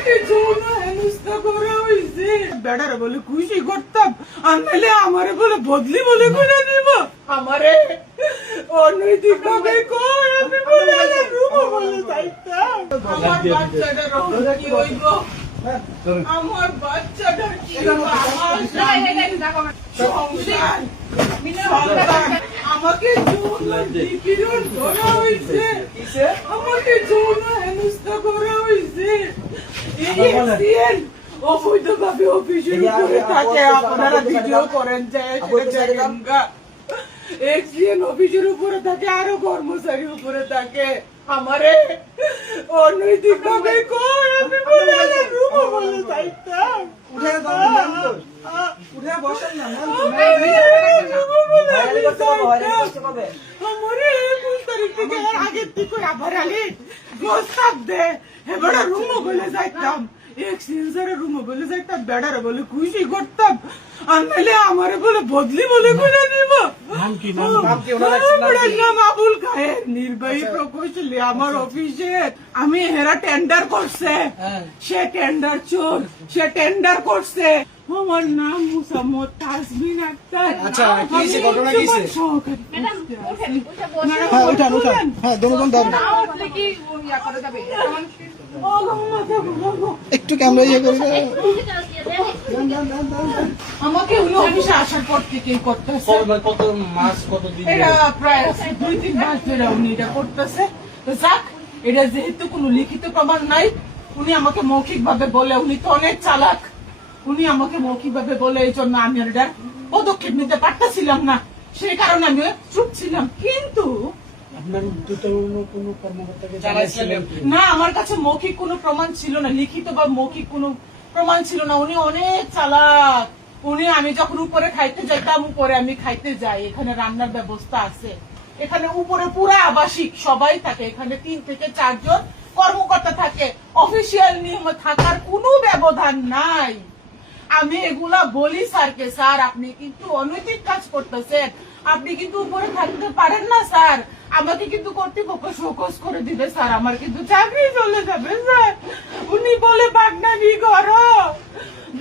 আমাকে যৌন হেনস্থা করা হয়েছে। বেড়ারে বলে খুশি করতাম, আর নাহলে আমারে বলে বদলি বলে করে দিব। আমারে অনৈতিক ভাবে কই আমি বলে রূপ বলে চাইতাম। আমার বাচ্চাটার কি হইব, আমার বাচ্চাটার কি হইব, আমার সংসার সন্তান আমাকে যৌন নিপীড়ন করা হয়েছে, আমাকে যৌন হেনস্থা করা হয়েছে। অবৈধভাবে অফিসের উপরে থাকে, আপনারা ভিডিও করেন যায় এক্সিএন অফিসের উপরে থাকে, আরো কর্মচারীর উপরে থাকে। আমারে অনৈতিক ভাবে কই আমি বলে রূপ বলে চাইতাম। আমারে 21 তারিখ থেকে আগের থেকে আবার আলি প্রস্তাব দে, এবার রুমও বলে যাইতাম, এক্সচেঞ্জারের রুমও বলে যাইতাম। বেড়ারে বলে খুশি করতাম, আর নাহলে আমারে বলে বদলি বলে করে দিব। নাম আবুল খায়ের, নির্বাহী প্রকৌশলী আমার অফিসে। আমি হেরা টেন্ডার করছে, সে টেন্ডার চোর, সে টেন্ডার করছে। আমার নাম মুসাম্মদ তাসমিন আক্তার। আচ্ছা, কি হইছে, ঘটনা কি হইছে? একটু ক্যামেরা ইয়ে করবে। আমাকে উনি অফিসে আসার পর থেকেই করতেছে, কত মাস কতদিন এটা প্রায় 2-3 মাস ধরে উনি এটা করতেছে। তো যাক, এটা যেহেতু কোনো লিখিত প্রমাণ নাই, উনি আমাকে মৌখিক ভাবে বলে, উনি তো অনেক চালাক, উনি আমাকে মৌখিক ভাবে বলে, এই জন্য আমি এটার পদক্ষেপ নিতে পারতেছিলাম না, সেই কারণে আমি চুপ ছিলাম। কিন্তু না, আমার কাছে মৌখিক কোনো প্রমাণ ছিল না, লিখিত বা মৌখিক কোনো প্রমাণ ছিল না। উনি অনেক চালাক। উনি, আমি যখন উপরে খাইতে যাইতাম, উপরে আমি খাইতে যাই, এখানে রান্নার ব্যবস্থা আছে, এখানে উপরে পুরা আবাসিক সবাই থাকে, এখানে 3 থেকে 4 জন কর্মকর্তা থাকে, অফিসিয়াল নিয়ম থাকার কোনো ব্যবধান নাই। আমি এগুলা বলি স্যারকে, স্যার আপনি কিন্তু অনৈতিক কাজ করতেছেন, আপনি কিন্তু উপরে থাকতে পারেন না স্যার, আমাকে কিন্তু কর্তৃপক্ষ শোকজ করে দিবে স্যার, আমার কিন্তু চাকরি চলে যাবে স্যার। উনি বলে বাগনানি করো,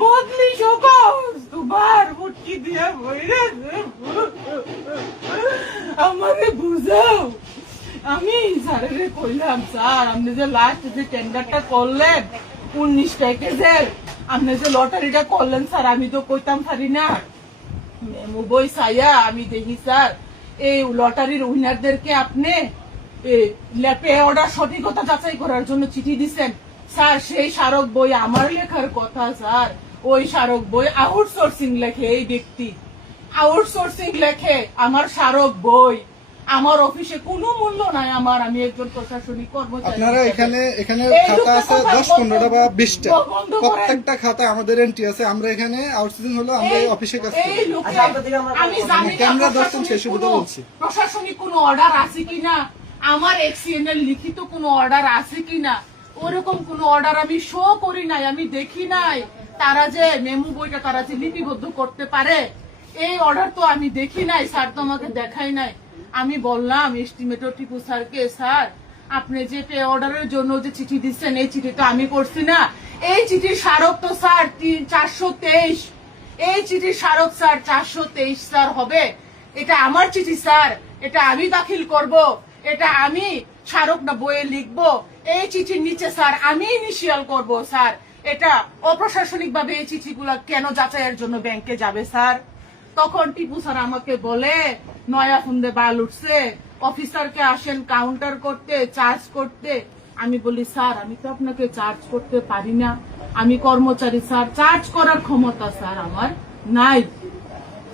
বদলি শোকজ, তোমার মুটকি দিয়ে বইরেছে, আমারে বুঝাও। আমি স্যারের কইলাম, স্যার আপনি যে লাস্ট যে টেন্ডারটা করলেন 19 প্যাকেজের, আপনি যে লটারিটা করলেন স্যার, আমি তো কইতাম পারি না, মেমো বই চাইয়া আমি দেখি স্যার এই লটারির উইনারদেরকে আপনি পে অর্ডার সঠিকতা যাচাই করার জন্য চিঠি দিচ্ছেন স্যার। সেই স্মারক বই আমার লেখার কথা স্যার, ওই স্মারক বই আউটসোর্সিং লেখে, এই ব্যক্তি আউটসোর্সিং লেখে আমার স্মারক বই। আমার অফিসে কোনো মূল্য নাই আমার, আমি একজন প্রশাসনিক কর্মচারী। আপনারা এখানে খাতা আছে 10-15টা বা 20টা, প্রত্যেকটা খাতায় আমাদের এন্ট্রি আছে। আমরা এখানে আউটসোর্সিং হলো, আমরা অফিসের কাছে আমি জানি ক্যামেরা দর্শন শেষ সুবিধা বলছি, প্রশাসনিক কোনো অর্ডার আছে কিনা, আমার এক্সিএন এর লিখিত কোনো অর্ডার আছে কিনা, ওরকম কোনো অর্ডার আমি শো করি নাই, আমি দেখি নাই। তারা যে মেমো বইটা তারা যে লিপিবদ্ধ করতে পারে, এই অর্ডার তো আমি দেখি নাই স্যার, তো আমাকে দেখাই নাই। আমি বললাম এস্টিমেটর টিপু স্যারকে, স্যার আপনি যে পে অর্ডারের জন্য যে চিঠি দিচ্ছেন, এই চিঠি তো আমি করছি না, এই চিঠির স্মারক তো স্যার 423, এই চিঠির স্মারক স্যার 423 স্যার হবে, এটা আমার চিঠি স্যার, এটা আমি দাখিল করব, এটা আমি স্মারক না বইয়ে লিখবো, এই চিঠির নিচে স্যার আমি ইনিশিয়াল করব স্যার। এটা অপ্রশাসনিক ভাবে এই চিঠিগুলা কেন যাচাইয়ের জন্য ব্যাংকে যাবে স্যার? তখন টিপু স্যার আমাকে বলে, নয়া ফুন্দে বাল উঠছে, অফিসারকে আসেন কাউন্টার করতে, চার্জ করতে। আমি বলি স্যার আমি তো আপনাকে চার্জ করতে পারি না, আমি কর্মচারী স্যার, চার্জ করার ক্ষমতা স্যার আমার নাই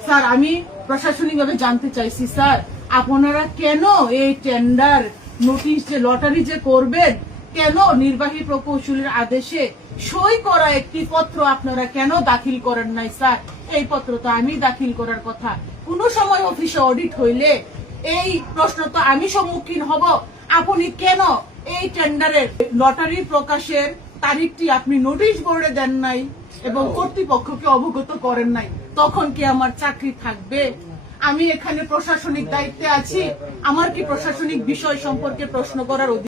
স্যার। আমি প্রশাসনিক ভাবে জানতে চাইছি স্যার, আপনারা কেন এই টেন্ডার নোটিশ যে লটারি যে করবেন, কেন নির্বাহী প্রকৌশলীর আদেশে সই করা একটি পত্র আপনারা কেন দাখিল করেন নাই স্যার? এই পত্র তো আমি দাখিল করার কথা। কোন সময় অফিসে অডিট হইলে এই প্রশ্ন তো আমি সম্মুখীন হব, আপনি কেন এই টেন্ডারের লটারি প্রকাশের তারিখটি আপনি নোটিশ বোর্ডে দেন নাই এবং কর্তৃপক্ষকে অবগত করেন নাই? তখন কি আমার চাকরি থাকবে? আমি এখানে প্রশাসনিক দায়িত্বে আছি, আমার কি প্রশাসনিক বিষয় সম্পর্কে প্রশ্ন করার অধিকার